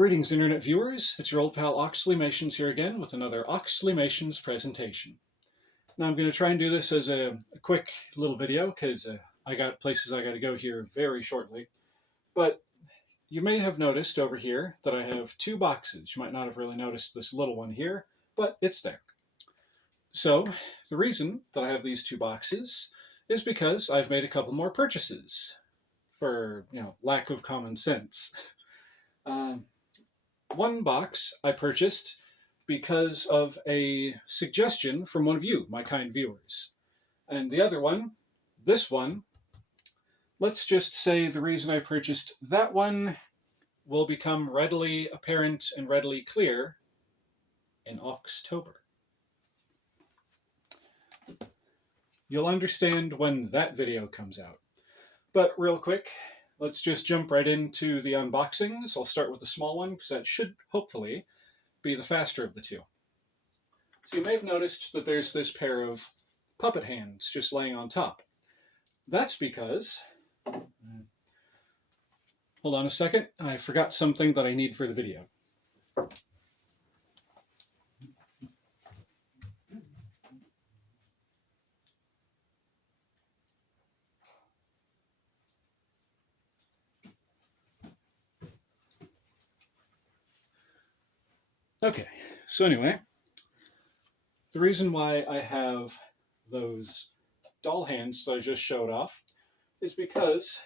Greetings, Internet viewers. It's your old pal Oxleymations here again with another Oxleymations presentation. Now I'm going to try and do this as a quick little video because I got places I got to go here very shortly. But you may have noticed over here that I have two boxes. You might not have really noticed this little one here, but it's there. So the reason that I have these two boxes is because I've made a couple more purchases for, lack of common sense. One box I purchased because of a suggestion from one of you, my kind viewers. And the other one, this one, let's just say the reason I purchased that one will become readily apparent and readily clear in October. You'll understand when that video comes out. But real quick, let's just jump right into the unboxings. I'll start with the small one because that should hopefully be the faster of the two. So you may have noticed that there's this pair of puppet hands just laying on top. That's because, hold on a second, I forgot something that I need for the video. Okay, so anyway, the reason why I have those doll hands that I just showed off is because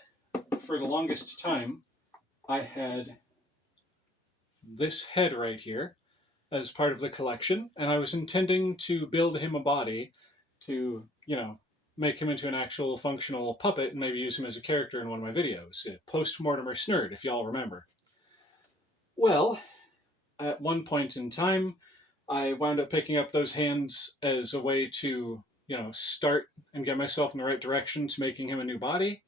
for the longest time I had this head right here as part of the collection, and I was intending to build him a body to, make him into an actual functional puppet and maybe use him as a character in one of my videos. Post-Mortimer Snurd, if y'all remember. Well, at one point in time, I wound up picking up those hands as a way to, start and get myself in the right direction to making him a new body.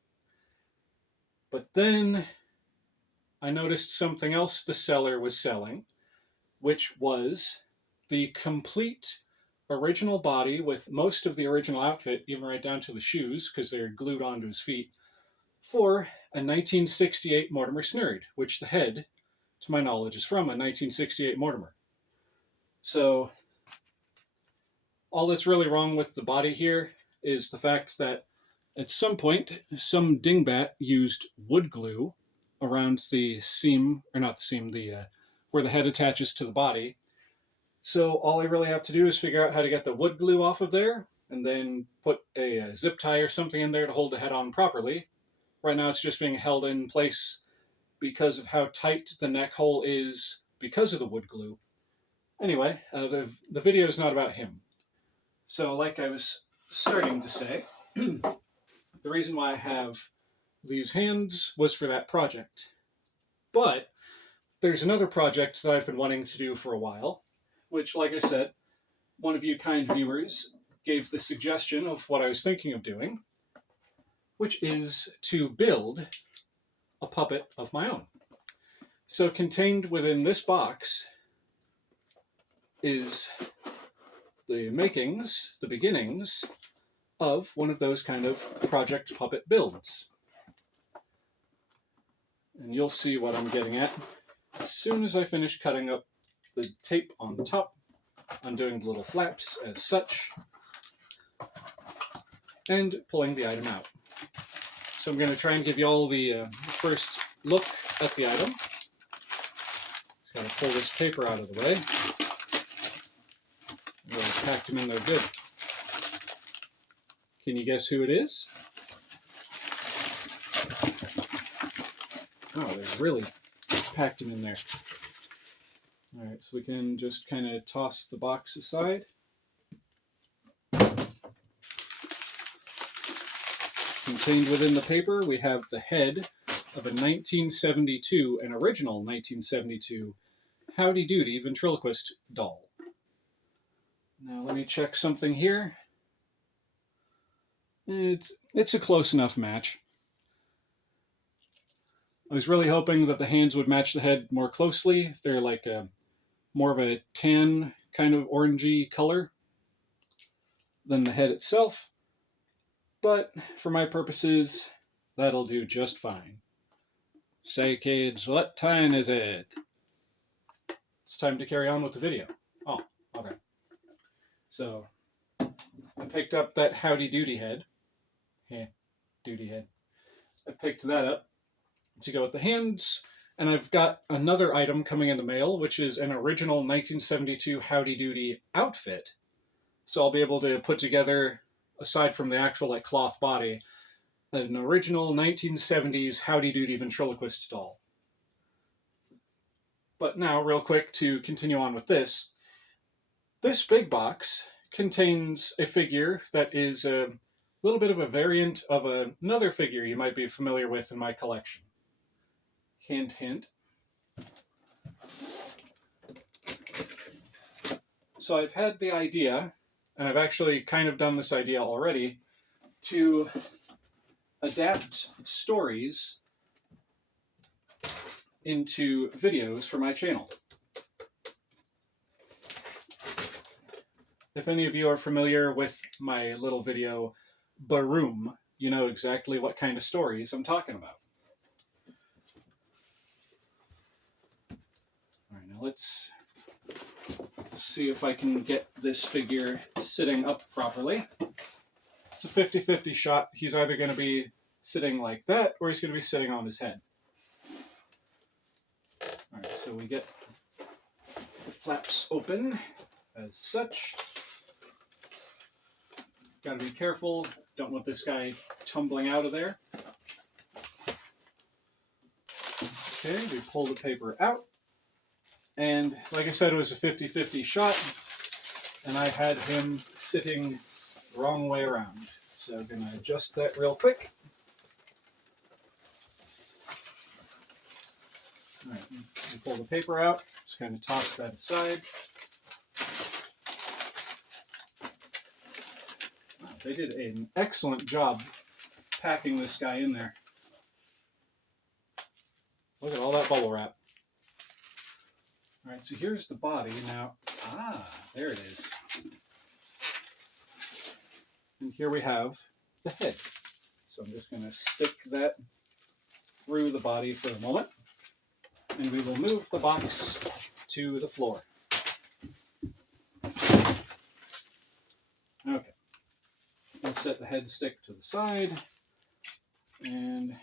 But then I noticed something else the seller was selling, which was the complete original body with most of the original outfit, even right down to the shoes, because they're glued onto his feet, for a 1968 Mortimer Snurd, which the head, to my knowledge, is from a 1968 Mortimer. So all that's really wrong with the body here is the fact that at some point, some dingbat used wood glue around the seam, or not the seam, where the head attaches to the body. So all I really have to do is figure out how to get the wood glue off of there, and then put a zip tie or something in there to hold the head on properly. Right now it's just being held in place because of how tight the neck hole is because of the wood glue. Anyway, the video is not about him. So like I was starting to say, the reason why I have these hands was for that project. But there's another project that I've been wanting to do for a while, which, like I said, one of you kind viewers gave the suggestion of what I was thinking of doing, which is to build a puppet of my own. So contained within this box is the makings, the beginnings, of one of those kind of project puppet builds. And you'll see what I'm getting at as soon as I finish cutting up the tape on top, undoing the little flaps as such, and pulling the item out. So I'm going to try and give you all the first look at the item. Just got to pull this paper out of the way. I packed him in there good. Can you guess who it is? Oh, they've really packed him in there. Alright, so we can just kind of toss the box aside. Contained within the paper, we have the head of a 1972, an original 1972, Howdy Doody ventriloquist doll. Now let me check something here. It's a close enough match. I was really hoping that the hands would match the head more closely. They're like more of a tan kind of orangey color than the head itself. But for my purposes, that'll do just fine. Say, kids, what time is it? it's time to carry on with the video. Oh, okay. So I picked up that Howdy Doody head. Yeah, Doody head. I picked that up to go with the hands, and I've got another item coming in the mail, which is an original 1972 Howdy Doody outfit. So I'll be able to put together, aside from the actual like cloth body, an original 1970s Howdy Doody ventriloquist doll. But now, real quick, to continue on with this big box contains a figure that is a little bit of a variant of another figure you might be familiar with in my collection. Hint, hint. So I've had the idea, and I've actually kind of done this idea already, to adapt stories into videos for my channel. If any of you are familiar with my little video, Baroom, you know exactly what kind of stories I'm talking about. All right, now let's see if I can get this figure sitting up properly. It's a 50-50 shot. He's either going to be sitting like that, or he's going to be sitting on his head. All right, so we get the flaps open as such. Gotta be careful. Don't want this guy tumbling out of there. Okay, we pull the paper out. And like I said, it was a 50-50 shot. And I had him sitting the wrong way around. So I'm gonna adjust that real quick. All right, we pull the paper out. Just kind of toss that aside. They did an excellent job packing this guy in there. Look at all that bubble wrap. All right, so here's the body now. There it is. And here we have the head. So I'm just going to stick that through the body for a moment. And we will move the box to the floor. Okay. I'll set the head stick to the side and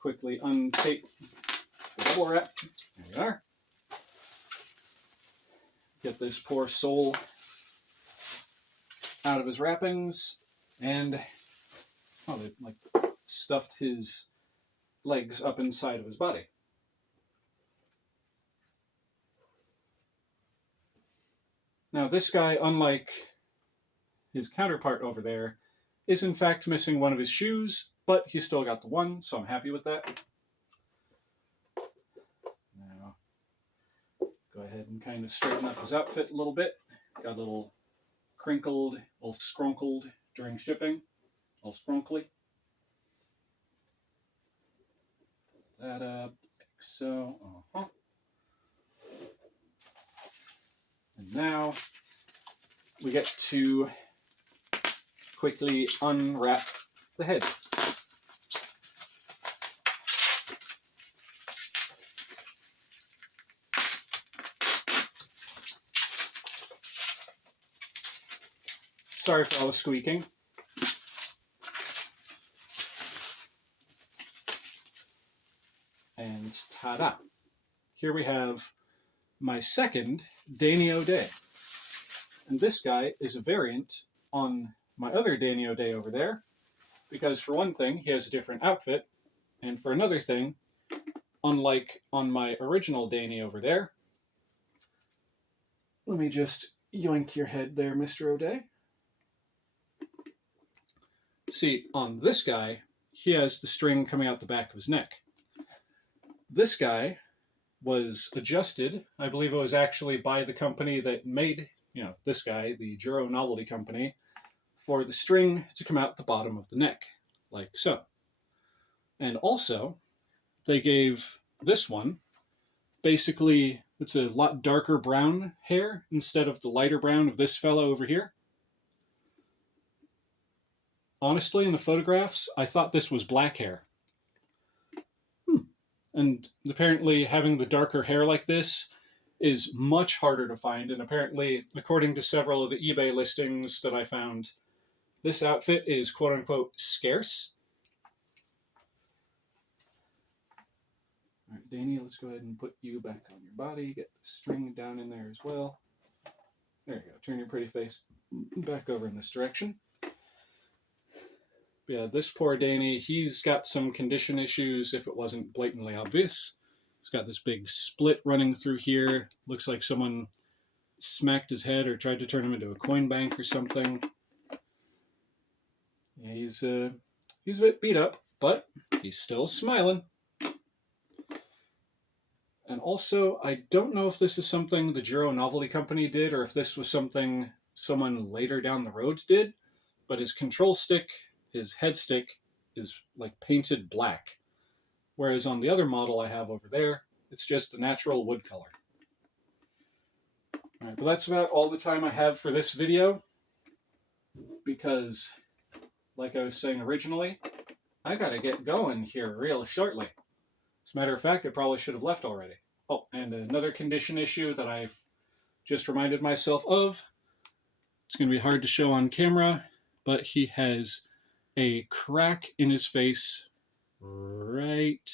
quickly untape the bubble wrap. There we are. Get this poor soul out of his wrappings, and they like stuffed his legs up inside of his body. Now this guy, unlike his counterpart over there, is in fact missing one of his shoes, but he's still got the one, so I'm happy with that. Now, go ahead and kind of straighten up his outfit a little bit. Got a little crinkled, a little scrunkled during shipping, a little scrunkly. Put that up, like so. And now we get to quickly unwrap the head. Sorry for all the squeaking. And ta-da! Here we have my second Danny O'Day. And this guy is a variant on my other Danny O'Day over there, because for one thing, he has a different outfit, and for another thing, unlike on my original Danny over there, let me just yoink your head there, Mr. O'Day. See, on this guy, he has the string coming out the back of his neck. This guy was adjusted, I believe it was actually by the company that made, this guy, the Juro Novelty Company, for the string to come out the bottom of the neck, like so. And also, they gave this one, basically, it's a lot darker brown hair instead of the lighter brown of this fellow over here. Honestly, in the photographs, I thought this was black hair. And apparently having the darker hair like this is much harder to find, and apparently, according to several of the eBay listings that I found, this outfit is quote-unquote scarce. All right, Danny, let's go ahead and put you back on your body. Get the string down in there as well. There you go. Turn your pretty face back over in this direction. Yeah, this poor Danny, he's got some condition issues if it wasn't blatantly obvious. He's got this big split running through here. Looks like someone smacked his head or tried to turn him into a coin bank or something. Yeah, he's a bit beat up, but he's still smiling. And also, I don't know if this is something the Giro Novelty Company did or if this was something someone later down the road did, but his control stick, his head stick, is like painted black. Whereas on the other model I have over there, it's just a natural wood color. Alright, but that's about all the time I have for this video, because, like I was saying originally, I gotta get going here real shortly. As a matter of fact, I probably should have left already. Oh, and another condition issue that I've just reminded myself of. It's going to be hard to show on camera, but he has a crack in his face right...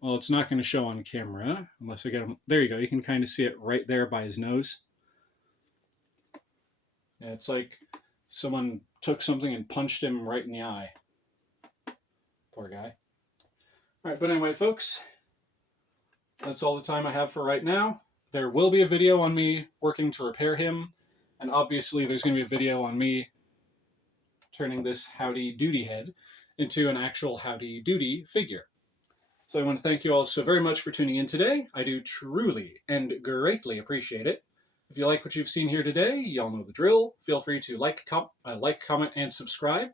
Well, it's not going to show on camera unless I get him... There you go. You can kind of see it right there by his nose. Yeah, it's like someone took something and punched him right in the eye. Poor guy. All right, but anyway, folks, that's all the time I have for right now. There will be a video on me working to repair him, and obviously there's going to be a video on me turning this Howdy Doody head into an actual Howdy Doody figure. So I want to thank you all so very much for tuning in today. I do truly and greatly appreciate it. If you like what you've seen here today, y'all know the drill. Feel free to like, comment, and subscribe.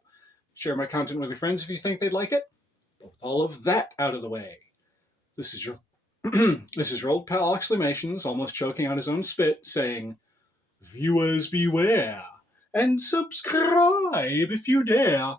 Share my content with your friends if you think they'd like it. But with all of that out of the way, this is your this is your old pal Oxleymations, almost choking on his own spit, saying, "Viewers beware, and subscribe if you dare."